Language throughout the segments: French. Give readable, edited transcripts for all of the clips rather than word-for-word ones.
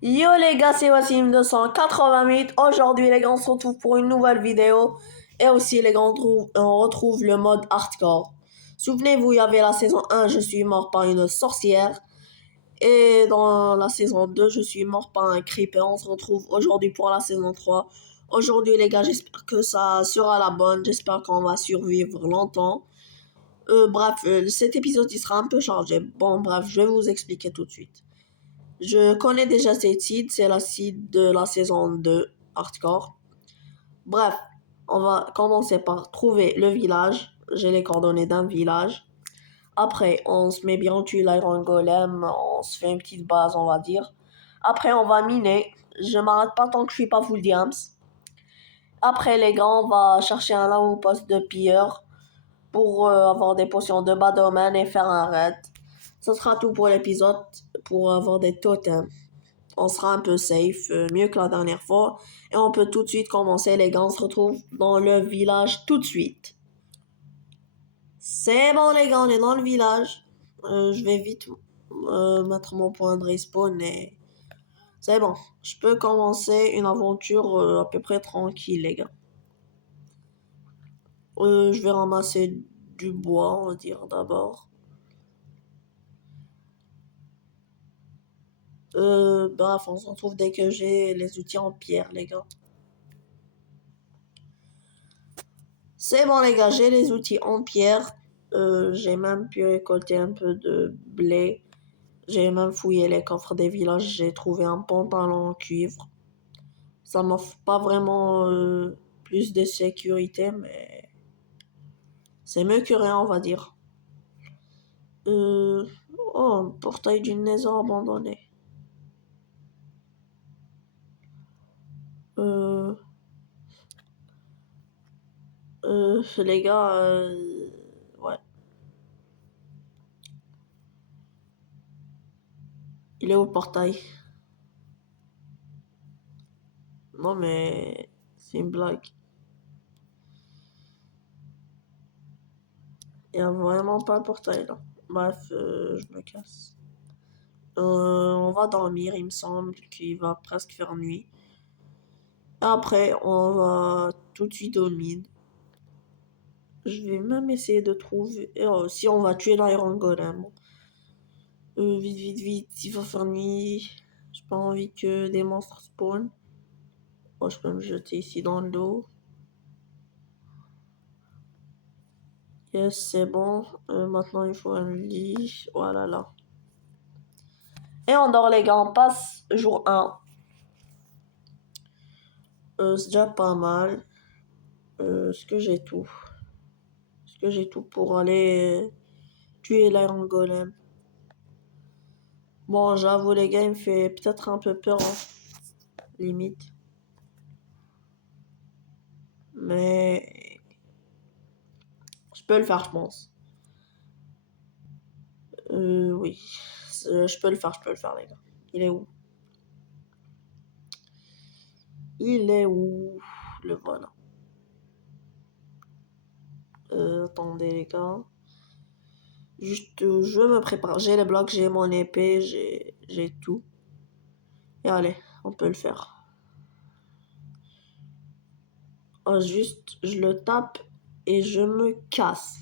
Yo les gars, c'est Wassim 288. Aujourd'hui les gars, on se retrouve pour une nouvelle vidéo. Et aussi les gars, on retrouve le mode hardcore. Souvenez-vous, il y avait la saison 1, je suis mort par une sorcière. Et dans la saison 2, je suis mort par un creeper. On se retrouve aujourd'hui pour la saison 3. Aujourd'hui les gars, j'espère que ça sera la bonne. J'espère qu'on va survivre longtemps. Cet épisode il sera un peu chargé. Bon, bref, je vais vous expliquer tout de suite. Je connais déjà cette seed, c'est la seed de la saison 2 hardcore. Bref, on va commencer par trouver le village. J'ai les coordonnées d'un village. Après, on se met bien, on tue l'iron golem, on se fait une petite base, on va dire. Après, on va miner. Je m'arrête pas tant que je suis pas full diams. Après, les gars, on va chercher un poste de pilleur pour avoir des potions de bas domaine et faire un raid. Ce sera tout pour l'épisode pour avoir des totems. On sera un peu safe, mieux que la dernière fois. Et on peut tout de suite commencer, les gars. On se retrouve dans le village tout de suite. C'est bon, les gars, on est dans le village. Je vais vite mettre mon point de respawn et c'est bon. Je peux commencer une aventure à peu près tranquille, les gars. Je vais ramasser du bois, on va dire d'abord. Bref, on se retrouve dès que j'ai les outils en pierre, les gars. C'est bon les gars, j'ai les outils en pierre. J'ai même pu récolter un peu de blé. J'ai même fouillé les coffres des villages. J'ai trouvé un pantalon en cuivre. Ça m'offre pas vraiment plus de sécurité, mais c'est mieux que rien, on va dire. Euh... Oh, un portail d'une maison abandonnée. Euh... Les gars, ouais. Il est où le portail? Non, mais c'est une blague. Il y a vraiment pas le portail là. Bref, je me casse. On va dormir, il me semble qu'il va presque faire nuit. Après, on va tout de suite au mine. Je vais même essayer de trouver. Si on va tuer l'Iron Golem. Vite, vite, vite, il va faire nuit. J'ai pas envie que des monstres spawn. Oh, je peux me jeter ici dans l'eau. Yes, c'est bon. Maintenant, il faut un lit. Voilà là. Et on dort, les gars. On passe jour 1. C'est déjà pas mal. Est-ce que j'ai tout? Est-ce que j'ai tout pour aller tuer l'Iron Golem? Bon, j'avoue, les gars, il me fait peut-être un peu peur, hein, limite. Mais je peux le faire, je pense. Oui. Je peux le faire, les gars. Il est où? Il est où? Le voilà. Attendez, les gars. Juste, je me prépare. J'ai les blocs, j'ai mon épée, j'ai tout. Et allez, on peut le faire. Oh, juste, je le tape et je me casse.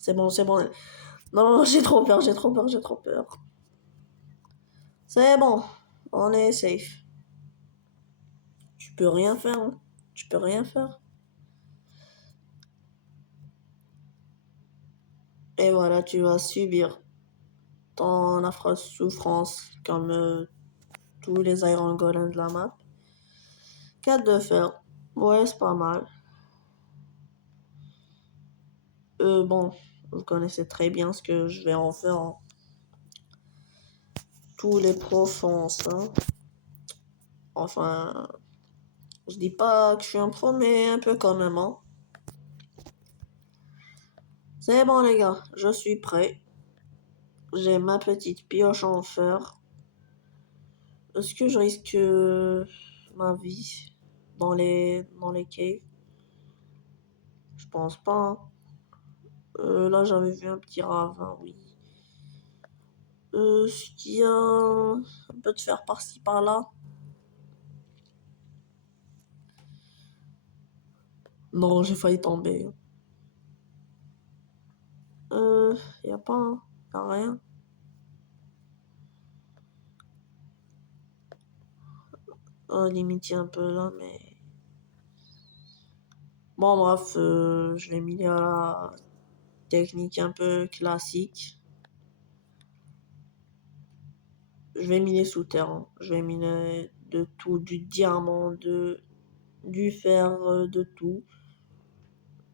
C'est bon, c'est bon. Non, non, j'ai trop peur, j'ai trop peur, j'ai trop peur. C'est bon, on est safe. Tu peux rien faire, hein. Tu peux rien faire. Et voilà, tu vas subir ton affreuse souffrance comme tous les Iron Golems de la map. 4 de fer. Ouais, c'est pas mal. Bon, vous connaissez très bien ce que je vais en faire, hein. Tous les pros font ça. Enfin, je dis pas que je suis un pro, mais un peu quand même, hein. C'est bon, les gars, je suis prêt. J'ai ma petite pioche en fer. Est-ce que je risque ma vie dans les caves? Je pense pas, hein. Là, j'avais vu un petit ravin, oui. Ce qu'il y a un peu de fer par-ci par-là. Non, j'ai failli tomber. Y a pas, hein. Y a rien. Limite, y a un peu là, mais... Bon, bref, je vais miner à la technique un peu classique. Je vais miner sous terre, hein. Je vais miner de tout, du diamant, du fer, de tout.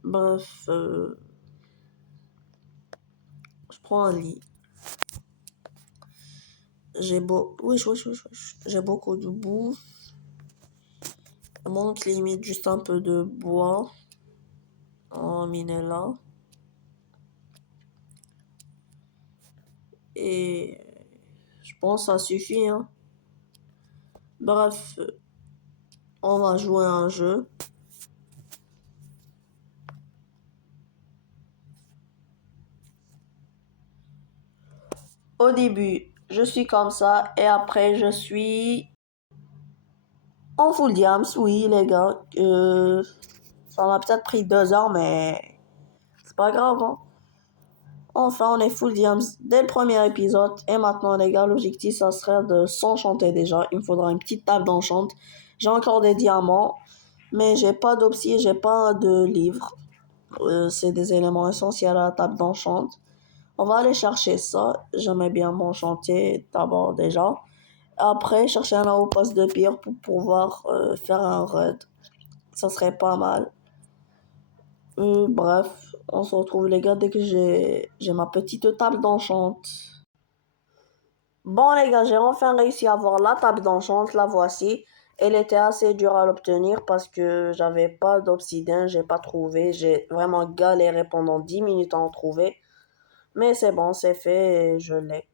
Bref, je prends un lit. J'ai beaucoup de boue. Il manque limite juste un peu de bois. On va miner là. Et je pense que ça suffit, hein. Bref, on va jouer à un jeu. Au début, je suis comme ça et après, je suis en full diams. Oui, les gars. Ça m'a peut-être pris 2 heures, mais c'est pas grave, hein. Enfin, on est full diams dès le premier épisode. Et maintenant, les gars, l'objectif, ça serait de s'enchanter déjà. Il me faudra une petite table d'enchant. J'ai encore des diamants, mais j'ai pas d'obsidian, j'ai pas de livre. C'est des éléments essentiels à la table d'enchant. On va aller chercher ça. J'aimerais bien m'enchanter d'abord déjà. Après, chercher un haut poste de pierre pour pouvoir faire un raid. Ça serait pas mal. Bref, on se retrouve les gars dès que j'ai ma petite table d'enchant. Bon les gars, j'ai enfin réussi à avoir la table d'enchant, la voici. Elle était assez dure à l'obtenir parce que j'avais pas d'obsidian, j'ai pas trouvé. J'ai vraiment galéré pendant 10 minutes à en trouver. Mais c'est bon, c'est fait et je l'ai.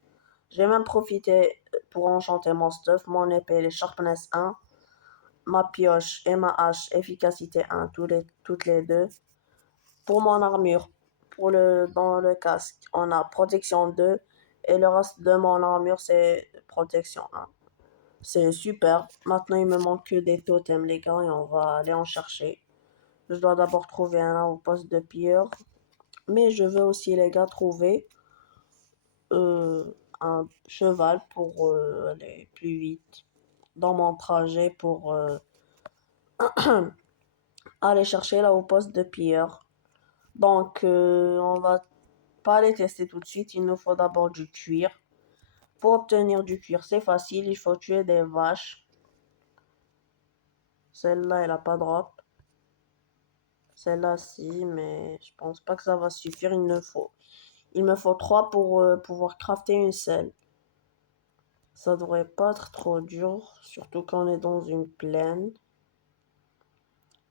J'ai même profité pour enchanter mon stuff, mon épée, les sharpness 1, ma pioche et ma hache, efficacité 1, toutes les deux. Pour mon armure, dans le casque, on a protection 2 et le reste de mon armure, c'est protection 1. C'est super. Maintenant, il me manque que des totems, les gars, et on va aller en chercher. Je dois d'abord trouver un au poste de pierre. Mais je veux aussi, les gars, trouver euh, un cheval pour aller plus vite dans mon trajet pour aller chercher là au poste de pierre. Donc, on va pas les tester tout de suite. Il nous faut d'abord du cuir. Pour obtenir du cuir, c'est facile. Il faut tuer des vaches. Celle-là, elle a pas drop. Celle-là, si, mais je pense pas que ça va suffire. Il me faut 3 pour pouvoir crafter une selle. Ça devrait pas être trop dur, surtout quand on est dans une plaine.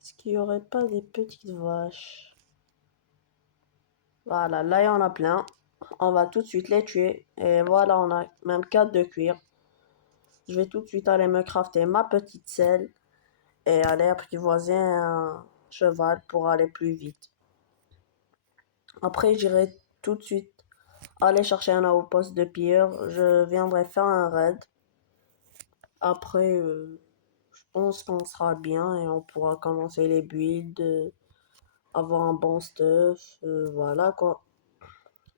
Est-ce qu'il y aurait pas des petites vaches? Voilà, là il y en a plein. On va tout de suite les tuer. Et voilà, on a même 4 de cuir. Je vais tout de suite aller me crafter ma petite selle et aller apprivoiser un cheval pour aller plus vite. Après, j'irai tout de suite aller chercher un poste de pierre. Je viendrai faire un raid. Après, je pense qu'on sera bien et on pourra commencer les builds, avoir un bon stuff. Voilà quoi.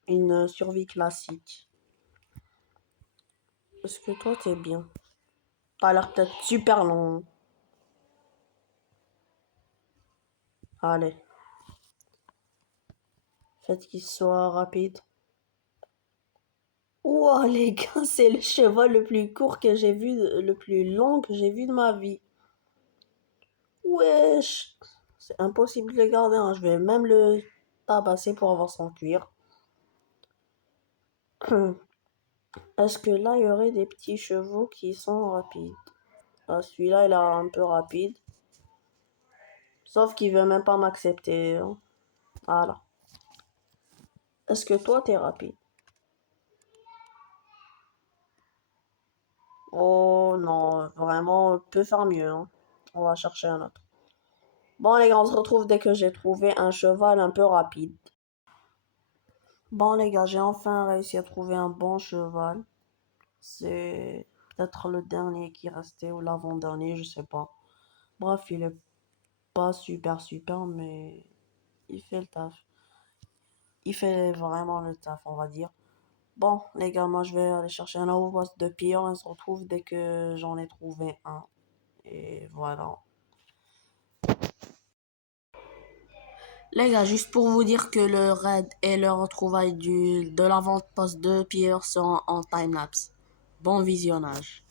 Une survie classique. Est-ce que toi t'es bien? T'as l'air peut-être super long. Allez, faites qu'il soit rapide. Wow, les gars, c'est le cheval le plus court que j'ai vu, le plus long que j'ai vu de ma vie. Wesh, c'est impossible de le garder, hein. Je vais même le tabasser pour avoir son cuir. Est-ce que là, il y aurait des petits chevaux qui sont rapides? Ah, celui-là, il est un peu rapide. Sauf qu'il veut même pas m'accepter, hein. Voilà. Est-ce que toi, t'es rapide? Oh non, vraiment, on peut faire mieux, hein. On va chercher un autre. Bon, les gars, on se retrouve dès que j'ai trouvé un cheval un peu rapide. Bon les gars, j'ai enfin réussi à trouver un bon cheval. C'est peut-être le dernier qui restait ou l'avant-dernier, je sais pas. Bref, il est pas super, mais il fait le taf. Il fait vraiment le taf, on va dire. Bon, les gars, moi je vais aller chercher un nouveau poste de pire. On se retrouve dès que j'en ai trouvé un. Et voilà. Les gars, juste pour vous dire que le raid et le retrouvaille de l'avant-poste de pire sont en timelapse. Bon visionnage.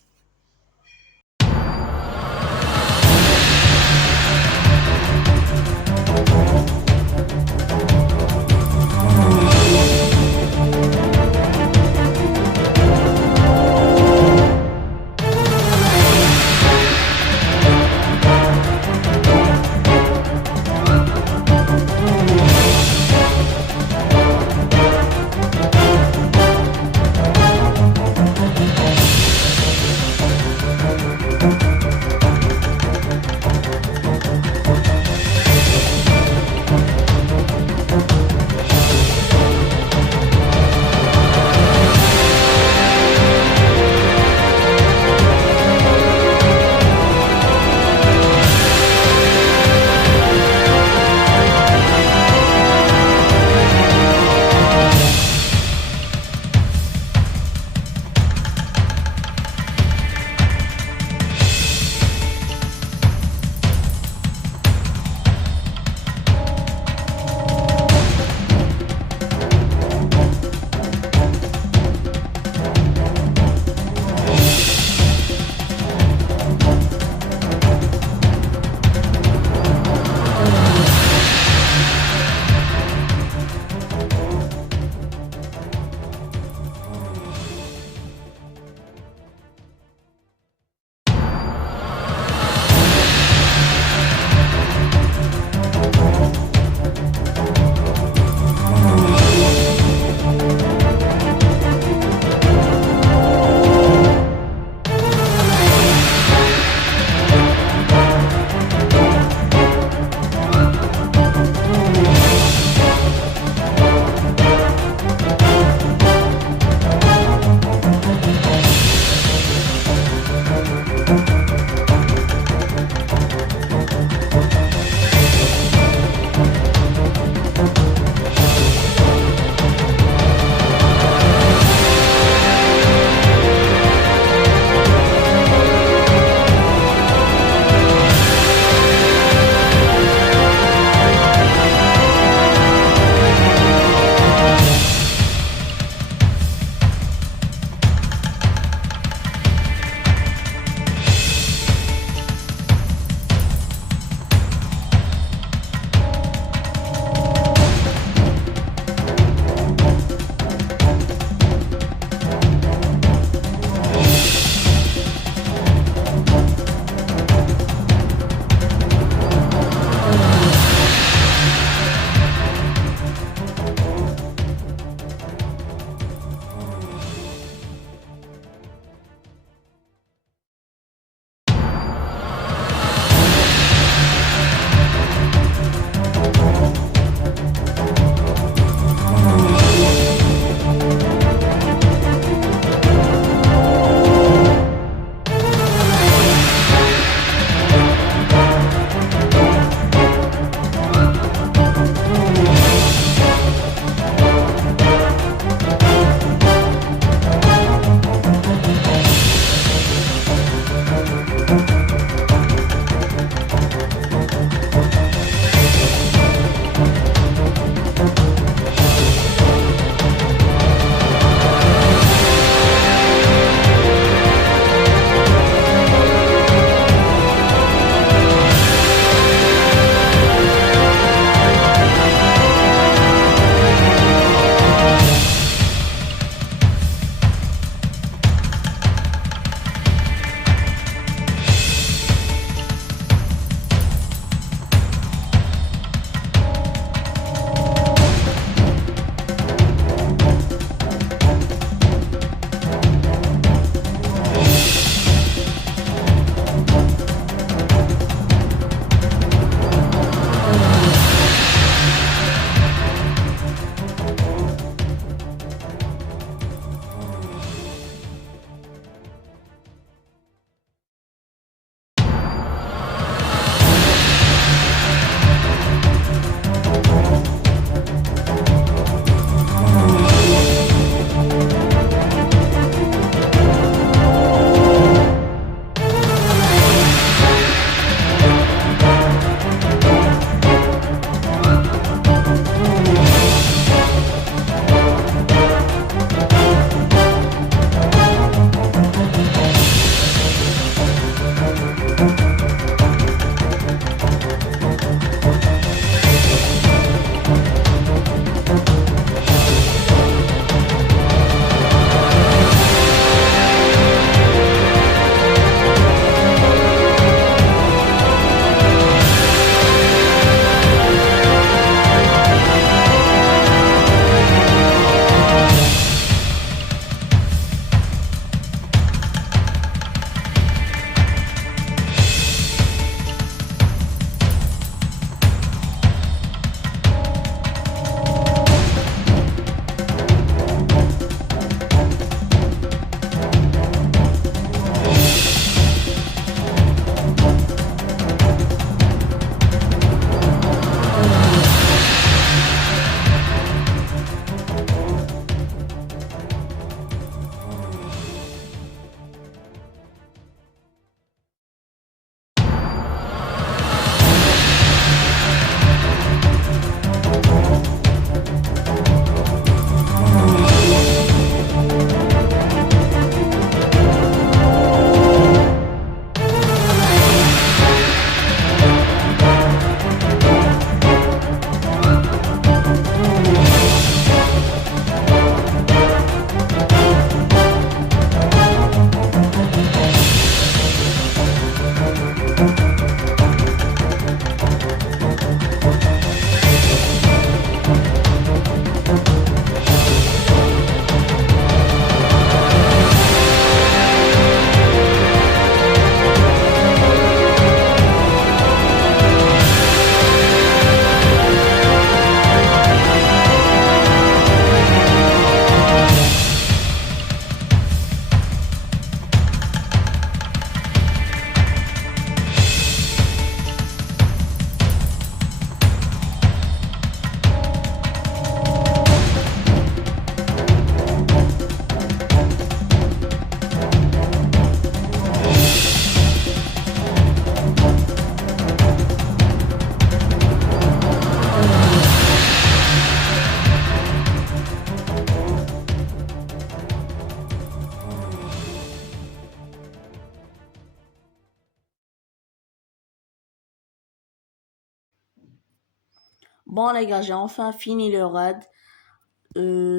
Bon les gars, j'ai enfin fini le raid.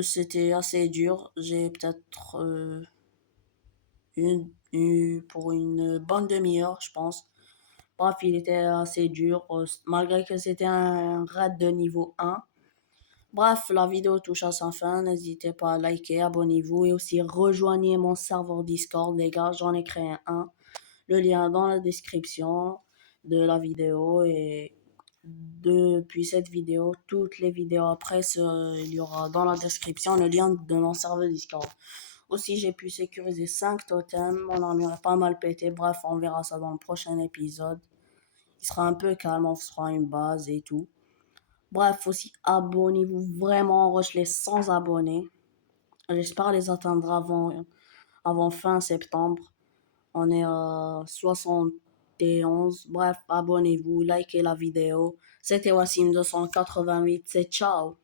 C'était assez dur. J'ai peut-être pour une bonne demi-heure, je pense. Bref, il était assez dur, malgré que c'était un raid de niveau 1. Bref, la vidéo touche à sa fin. N'hésitez pas à liker, abonnez-vous et aussi rejoignez mon serveur Discord, les gars. J'en ai créé un. Le lien dans la description de la vidéo et depuis cette vidéo, toutes les vidéos après, il y aura dans la description le lien de mon serveur Discord. Aussi, j'ai pu sécuriser 5 totems, mon armure est pas mal pété. Bref, on verra ça dans le prochain épisode. Il sera un peu calme, on fera une base et tout. Bref, aussi, abonnez-vous vraiment, rush les 100 abonnés. J'espère les atteindre avant fin septembre. On est à 71. Bref, abonnez-vous, likez la vidéo. C'était Wassim 288, c'est ciao.